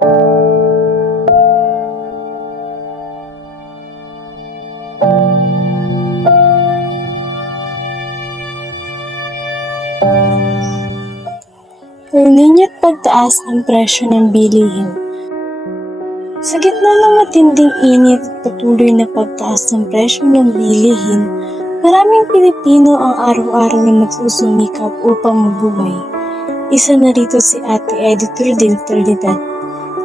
Linyat pagtaas ng presyo ng bilihin. Sa gitna ng matinding init at patuloy na pagtaas ng presyo ng bilihin, maraming Pilipino ang araw-araw na nagsusumikap upang mabuhay. Isa na rito si Ate Editor din Trinidad,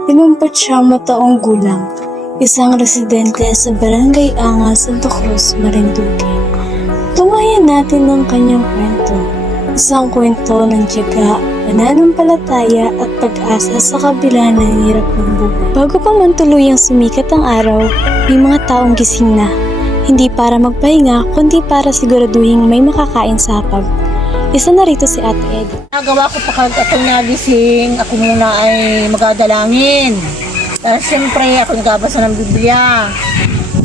59 taong gulang, isang residente sa Barangay Anga, Santa Cruz, Marinduque. Tungayan natin ang kanyang kwento. Isang kwento ng tiyaga, pananampalataya at pag-asa sa kabila ng hirap ng buhay. Bago pa man tuluyang sumikat ang araw, may mga taong gising na. Hindi para magpahinga, kundi para siguraduhin may makakain sa hapag. Isa na rito si Ate Edith. Nagawa ko pa akong nagising, ako muna ay magdadalangin. Siyempre, ako nagbabasa ng Biblia.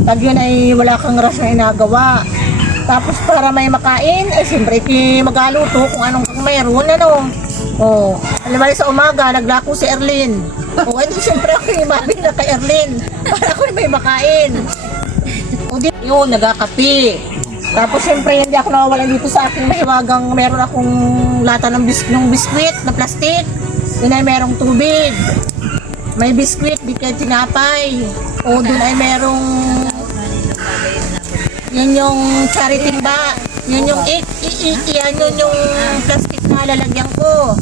Pag yun ay wala kang oras na inagawa. Tapos para may makain, siyempre magaluto kung anong mayroon, alam sa umaga, naglako si Erlyn. Siyempre ako yung mabig na kay Erlyn. Para ako may makain. Yun, nagkakape. Tapos siyempre hindi ako nawawalan dito sa aking mahiwagang, meron akong lata ng biskwit na plastic. Doon ay merong tubig. May biskwit, di kaya tinapay. Doon ay merong yun yung charity ba? Yun yung yun yung plastic na lalagyan ko.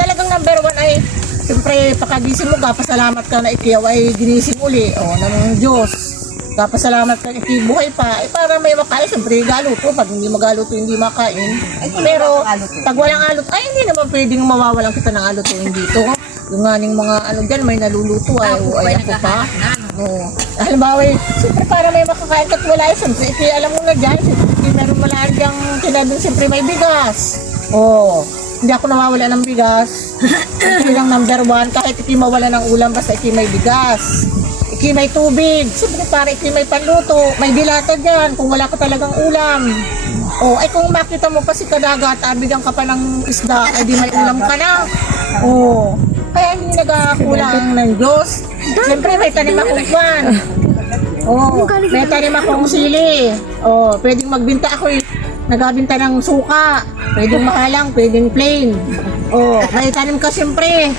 Talagang number 1 ay siyempre pagkagising mo, pasalamat ka na ikaw ay ginising uli ng Diyos. Pasalamat ka buhay pa para may makain. Siyempre galuto, pag hindi magaluto hindi makain. Pero pag walang aluto, ay hindi naman pwedeng mawawalan kita ng alutuin dito. Yung nga ng mga dyan may naluluto ay ako pa. Halimbawa, siyempre para may makakain at wala siyempre, alam mo na dyan, siyempre meron malaan dyang tinabing siyempre may bigas. Hindi ako nawawala ng bigas. Hindi lang number 1, kahit iki mawala ng ulam, basta iki may bigas. Iki may tubig, siyempre para iki may panluto, may dilata dyan kung wala ka talagang ulam. Ay kung makita mo pa si kadagat, bigyan ka pa ng isda, ay di may ulam ka na. Kaya hindi nagkulang ng Diyos. Siyempre may tanim akong kwan. May tanim akong sili. Pwedeng magbinta ako nagbabinta ng suka. Pwedeng mahalang, pwedeng plain. May tanim ka siyempre.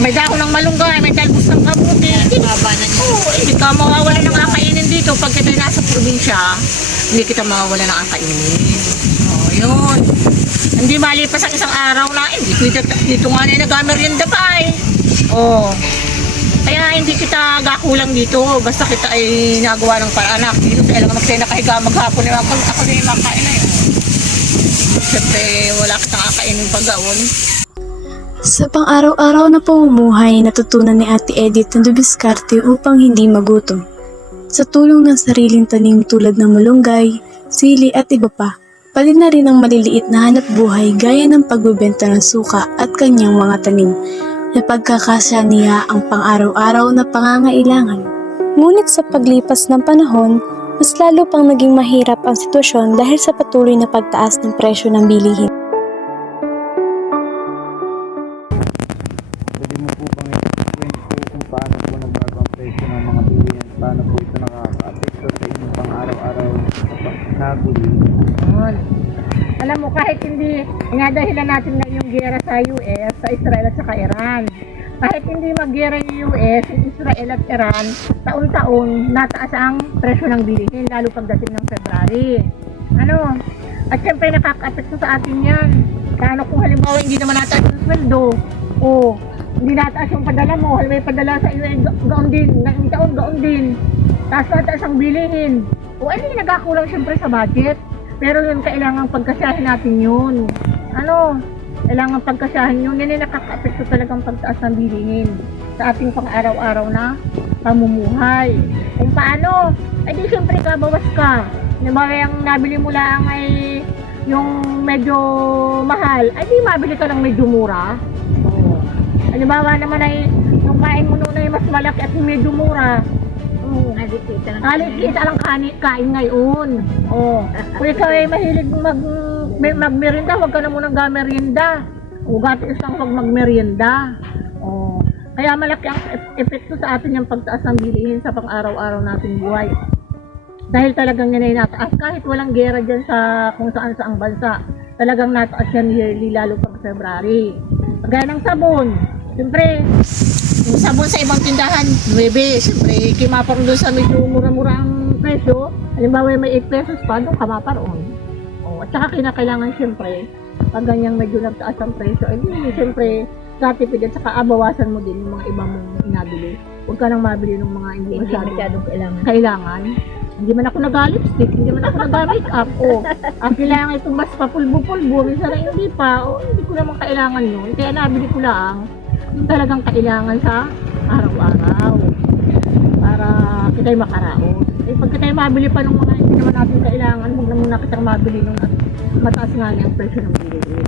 May dahon ng malunggay, may talbos ng kamuti. Hindi ka mawawala ng kakainin dito. Pag kita nasa probinsya, hindi kita mawawala ng kakainin. Yun. Hindi malipas ang isang araw na, dito nga na nag-merienda pa Kaya hindi kita gakulang dito, basta kita ay nagawa ng paraanak. Dito kailangan magsaya nakahiga maghapon na ako na yung makain na yun. Siyempre wala kitang kakainin paggaon. Sa pang-araw-araw na pamumuhay, natutunan ni Ate Edith ang dumiskarte upang hindi magutom. Sa tulong ng sariling tanim tulad ng malunggay, sili at iba pa. Pali na rin ang maliliit na hanap buhay gaya ng pagbebenta ng suka at kanyang mga tanim na pagkakasya niya ang pang-araw-araw na pangangailangan. Ngunit sa paglipas ng panahon, mas lalo pang naging mahirap ang sitwasyon dahil sa patuloy na pagtaas ng presyo ng bilihin. Pwede mo po bang i-explain kung paano po nagbago ang presyo ng mga bilihin? Paano po ito nakaka-apekto sa inyong pang-araw-araw na bilihin? Alam mo, kahit hindi inadahilan natin na yung gera sa US, sa Israel at saka Iran. Kahit hindi mag-gera yung US, Israel at Iran, taon-taon nataas ang presyo ng bilihin, lalo pagdating ng February. At syempre nakaka-apekto sa atin yan. Kung halimbawa hindi naman nataas yung sweldo, hindi nataas yung padala mo, halimbawa yung padala sa US, gaon din, ng taon gaon din. Tapos nataas ang bilihin. Hindi nagkakulang syempre sa budget. Pero yun, kailangan pagkasyahin natin yun. Kailangan pagkasyahin yun. Yan ay nakaka-apekto talagang pagtaas ng bilihin sa ating pang-araw-araw na pamumuhay. Kung paano, di syempre bawas ka. Diba, yung nabili mo lang ay yung medyo mahal, di mabili ka ng medyo mura. Halimbawa naman ay yung kain mo noon ay mas malaki at medyo mura. Halit lang kain ngayon. Kung ikaw ay mahilig magmerienda, huwag ka na munang gamerienda. Gati isang huwag magmerienda. Kaya malaki ang epekto sa atin yung pagtaas ng bilihin sa pang-araw-araw nating buhay. Dahil talagang yan ay nataas. Kahit walang gera dyan sa kung saan saang bansa, talagang nataas yan yearly, lalo pag February. Kagaya ng sabon. Siyempre, yung sabon sa ibang tindahan, 9. Siyempre, kimaparong doon sa medyo mura-mura ang presyo. Halimbawa, may 8 pesos pa, doon kamaparoon. At saka kinakailangan siyempre, pag ganyang medyo nagtaas ang presyo, siyempre, katipid at saka bawasan mo din yung mga iba mong inabili. Huwag ka nang mabili ng mga hindi masyadong kailangan. Hindi man ako nag-lipstick, hindi man ako nag-makeup. Ang kailangan ito mas papulbo-pulbo, minsan na hindi pa, hindi ko naman kailangan yun. Kaya nabili ko lang yung talagang kailangan sa araw-araw para kita'y makaraos. Pag kita'y mabili pa ng mga hindi naman natin kailangan, huwag na muna kitang mabili nung mataas nga niya ang presyo ng bilihin.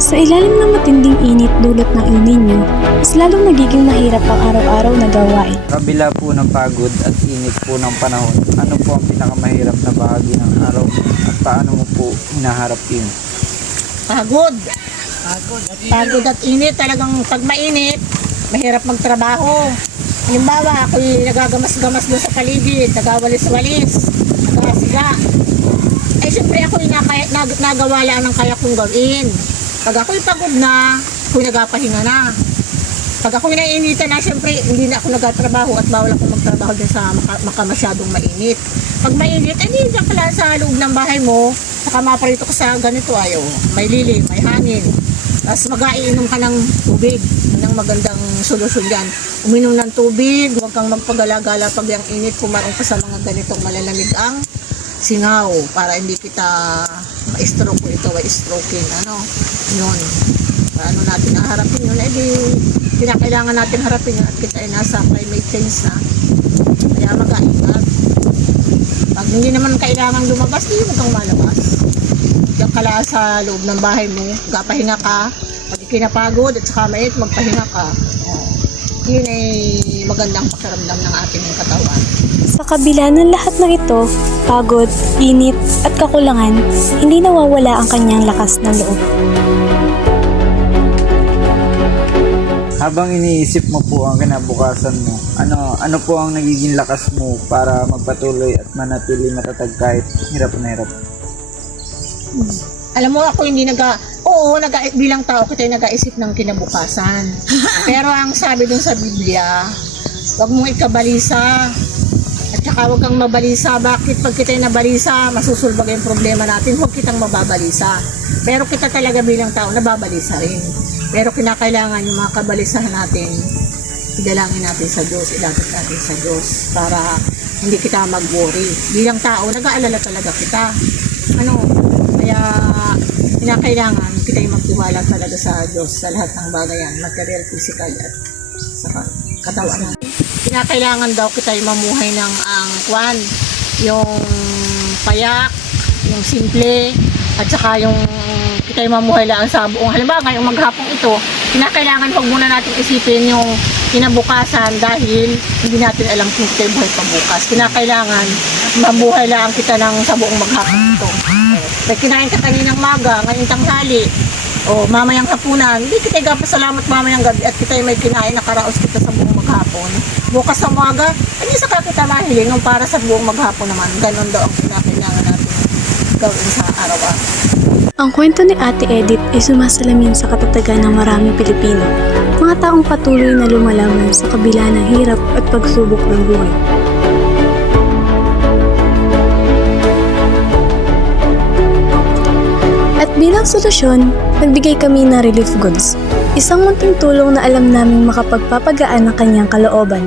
Sa ilalim ng matinding init dulot ng El Nino, mas lalong nagiging mahirap ang araw-araw na gawain. Kabila po ng pagod at init po ng panahon, ano po ang pinakamahirap na bahagi ng araw at paano mo po hinaharap yun? Pagod at init. Talagang pag mainit, mahirap magtrabaho. Halimbawa, ako'y nagagamas-gamas doon sa paligid, nagawalis-walis, nagasiga. Ay, siyempre ako'y nagawa lang ng kaya kong gawin. Pag ako'y pagod na, ako'y nagapahinga na. Pag ako'y naiinitan na, siyempre hindi na ako nagtatrabaho at bawal akong magtrabaho dyan sa makamasyadong mainit. Pag mainit, hindi dyan pala sa loob ng bahay mo, saka maparito ka sa ganito ayaw. May lilim, may hangin. Tapos mag-aiinom ka ng tubig. Yan ang magandang solusyon dyan. Uminom ng tubig, huwag kang magpagala-gala pag yung init, pumarong ka sa mga ganitong malalamig ang singaw para hindi kita ma-stroke kung ito ay stroking. Yun. Paano natin naharapin yun? Kinakailangan natin harapin yun at kita ay nasa climate change na. Kaya mag-aingat. Pag hindi naman kailangan lumabas, hindi mo kang malabas. Diyan ka lang sa loob ng bahay mo, gapahinga ka. Pag ikinapagod at saka mait, magpahinga ka. Yun ay magandang pakiramdam ng ating katawan. Sa kabila ng lahat ng ito, pagod, init at kakulangan, hindi nawawala ang kanyang lakas ng loob. Habang iniisip mo po ang kinabukasan mo, ano po ang nagiging lakas mo para magpatuloy at manatili matatag kahit hirap na hirap? Alam mo, ako hindi bilang tao kita nag-aisip ng kinabukasan. Pero ang sabi dun sa Biblia, huwag mong ikabalisa. At saka huwag kang mabalisa. Bakit pag kita'y nabalisa, masusulbag yung problema natin, huwag kitang mababalisa. Pero kita talaga bilang tao, nababalisa rin. Pero kinakailangan yung mga kabalisahan natin, idalangin natin sa Diyos, ilapit natin sa Diyos para hindi kita mag-worry. Bilang tao, nag-aalala talaga kita. Kaya kinakailangan kita'y magtiwala talaga sa Diyos sa lahat ng bagayan, material, physical at sa katawan natin. Kinakailangan daw kita'y mamuhay ng yung payak, yung simple, at saka yung kita'y mamuhay lang sa buong. Halimbawa, ngayong maghapong ito, kinakailangan huwag muna natin isipin yung kinabukasan dahil hindi natin alam kung kita'y buhay pabukas. Kinakailangan mabuhay lang kita sa buong maghapong ito. Kinain ka kaninang maga, ngayong tanghali, mamayang hapunan, hindi kita'y gapasalamat mamayang gabi at kita'y may kinain na karaos kita sa buong maghapon. Bukas sa umaga, hindi saka kita mahiling nung para sa buong maghapon naman. Ganon daw ang kinakailangan natin gawin sa araw-araw. Ang kwento ni Ate Edith ay sumasalamin sa katatagan ng maraming Pilipino, mga taong patuloy na lumalaban sa kabila ng hirap at pagsubok ng buhay. At bilang solusyon, nagbigay kami ng relief goods, isang munting tulong na alam naming makapagpapagaan ng kanyang kalooban.